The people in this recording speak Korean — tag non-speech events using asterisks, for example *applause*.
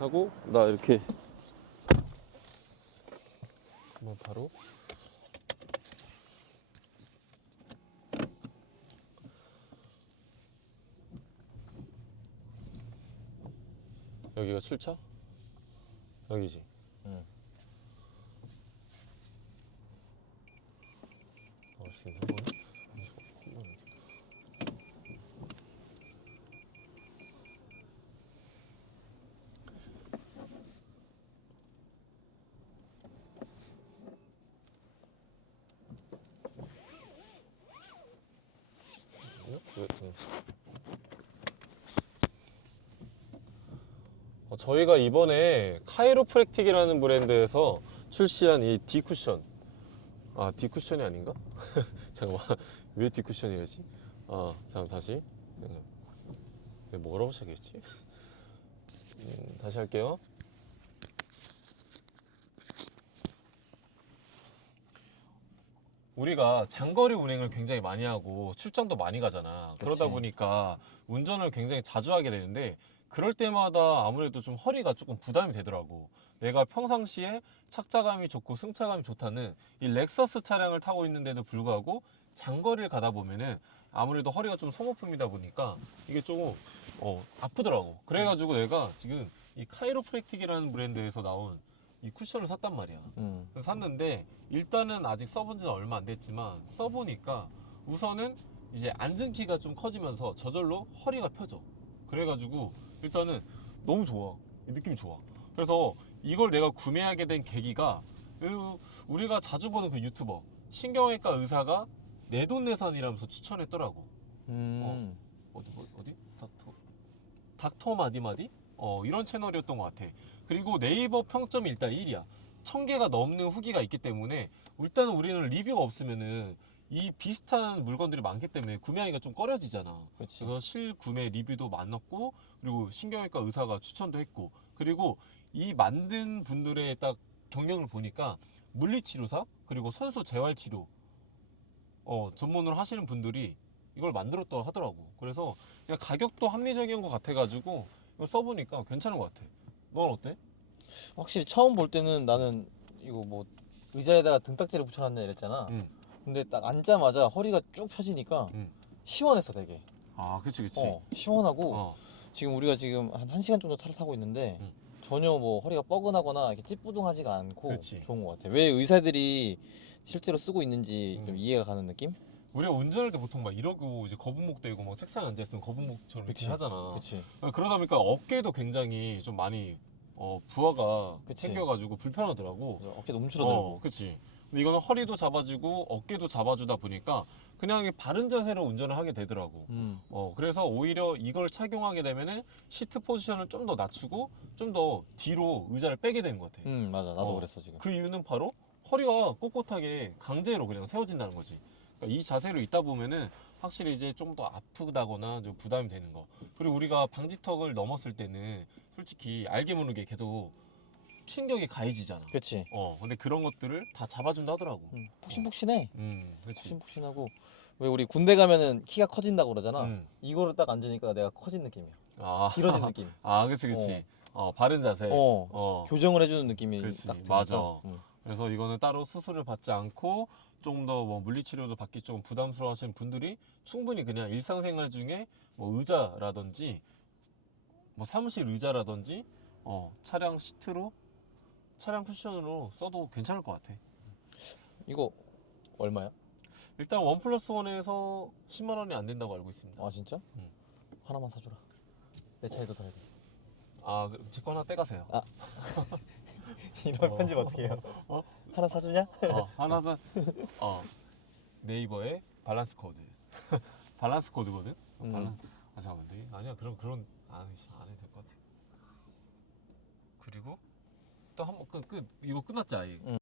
하고 나 이렇게 뭐 바로 여기가 출처? 여기지. 응. 넣을 수 있나 보네. 그, 어, 저희가 이번에 카이로프랙틱이라는 브랜드에서 출시한 이 디쿠션 아 디쿠션이 아닌가? *laughs* 잠깐만 왜 디쿠션이라지? 아 잠깐 다시 네, 뭐라고 시작했지? 음, 다시 할게요 우리가 장거리 운행을 굉장히 많이 하고 출장도 많이 가잖아. 그러다 그치. 보니까 운전을 굉장히 자주 하게 되는데 그럴 때마다 아무래도 좀 허리가 조금 부담이 되더라고. 내가 평상시에 착자감이 좋고 승차감이 좋다는 이 렉서스 차량을 타고 있는데도 불구하고 장거리를 가다 보면은 아무래도 허리가 좀 소모품이다 보니까 이게 조금 어, 아프더라고. 그래가지고 내가 지금 이 카이로프랙틱이라는 브랜드에서 나온 이 쿠션을 샀단 말이야. 응. 그래서 샀는데 일단은 아직 써본 지는 얼마 안 됐지만 써보니까 우선은 이제 앉은 키가 좀 커지면서 저절로 허리가 펴져. 그래가지고 일단은 너무 좋아. 이 느낌이 좋아. 그래서 이걸 내가 구매하게 된 계기가 그 우리가 자주 보는 그 유튜버 신경외과 의사가 내돈내산이라면서 추천했더라고. 음. 어디 뭐, 어디? 닥터 닥터 마디마디 어 이런 채널이었던 것 같아. 그리고 네이버 평점이 일단 1위야. 천 개가 넘는 후기가 있기 때문에 일단은 우리는 리뷰가 없으면은 이 비슷한 물건들이 많기 때문에 구매하기가 좀 꺼려지잖아. 그치. 그래서 실구매 리뷰도 많았고 그리고 신경외과 의사가 추천도 했고 그리고 이 만든 분들의 딱 경력을 보니까 물리치료사 그리고 선수 재활치료 어, 전문으로 하시는 분들이 이걸 만들었다고 하더라고. 그래서 그냥 가격도 합리적인 것 같아가지고 이거 써보니까 괜찮은 것 같아 넌 어때? 확실히 처음 볼 때는 나는 이거 뭐 의자에다가 등딱지를 붙여놨냐 이랬잖아. 응. 근데 딱 앉자마자 허리가 쭉 펴지니까 응. 시원했어 되게. 아 그치 그치 어, 시원하고 어. 지금 우리가 지금 한 1시간 정도 차를 타고 있는데 응. 전혀 뭐 허리가 뻐근하거나 이렇게 찌뿌둥하지가 않고 그렇지. 좋은 것 같아. 왜 의사들이 실제로 쓰고 있는지 음. 좀 이해가 가는 느낌? 우리가 운전할 때 보통 막 이러고 이제 거북목 대고 막 책상에 앉아 있으면 거북목처럼 이렇게 그치. 하잖아 그렇지. 그러다 보니까 어깨도 굉장히 좀 많이 어, 부하가 그치. 생겨가지고 불편하더라고. 어깨도 움츠러들고. 어, 그치. 근데 이거는 허리도 잡아주고 어깨도 잡아주다 보니까 그냥 이 바른 자세로 운전을 하게 되더라고. 음. 어, 그래서 오히려 이걸 착용하게 되면은 시트 포지션을 좀 더 낮추고 좀 더 뒤로 의자를 빼게 되는 것 같아. 음 맞아 나도 어. 그랬어 지금. 그 이유는 바로 허리가 꼿꼿하게 강제로 그냥 세워진다는 거지. 그러니까 이 자세로 있다 보면은 확실히 이제 좀 더 아프다거나 좀 부담이 되는 거. 그리고 우리가 방지턱을 넘었을 때는 솔직히 알게 모르게 걔도 충격이 가해지잖아. 그렇지. 어, 근데 그런 것들을 다 잡아준다 하더라고. 음, 푹신푹신해. 음, 그렇지. 푹신푹신하고 왜 우리 군대 가면은 키가 커진다고 그러잖아. 음. 이거를 딱 앉으니까 내가 커진 느낌이야. 아, 길어진 느낌. *laughs* 아, 그렇지, 그렇지. 어, 바른 자세. 어. 어. 교정을 해주는 느낌이 그렇지, 딱 드니까. 맞아. 음. 그래서 이거는 따로 수술을 받지 않고 좀더뭐 물리치료도 받기 좀 부담스러워 하시는 분들이 충분히 그냥 일상생활 중에 뭐 의자라든지 뭐 사무실 의자라든지 어, 차량 시트로 차량 쿠션으로 써도 괜찮을 것 같아. 이거 얼마야? 일단 원 플러스 원에서 10만 원이 안 된다고 알고 있습니다. 아 진짜? 음. 하나만 사주라. 내 차에도 타야 돼. 아, 제 거 하나 떼가세요. *laughs* *laughs* 이런 어. 편집 어떻게 해요? 어? 하나 사주냐? 어, 하나 사, 어, 네이버에 밸런스 코드. *laughs* 밸런스 코드거든? 음. 밸런, 아, 잠깐만. 네? 아니야, 그럼, 그런, 안, 안 해도 될 것 같아. 그리고 또 한 번, 끝, 끝, 이거 끝났지, 아예. 응.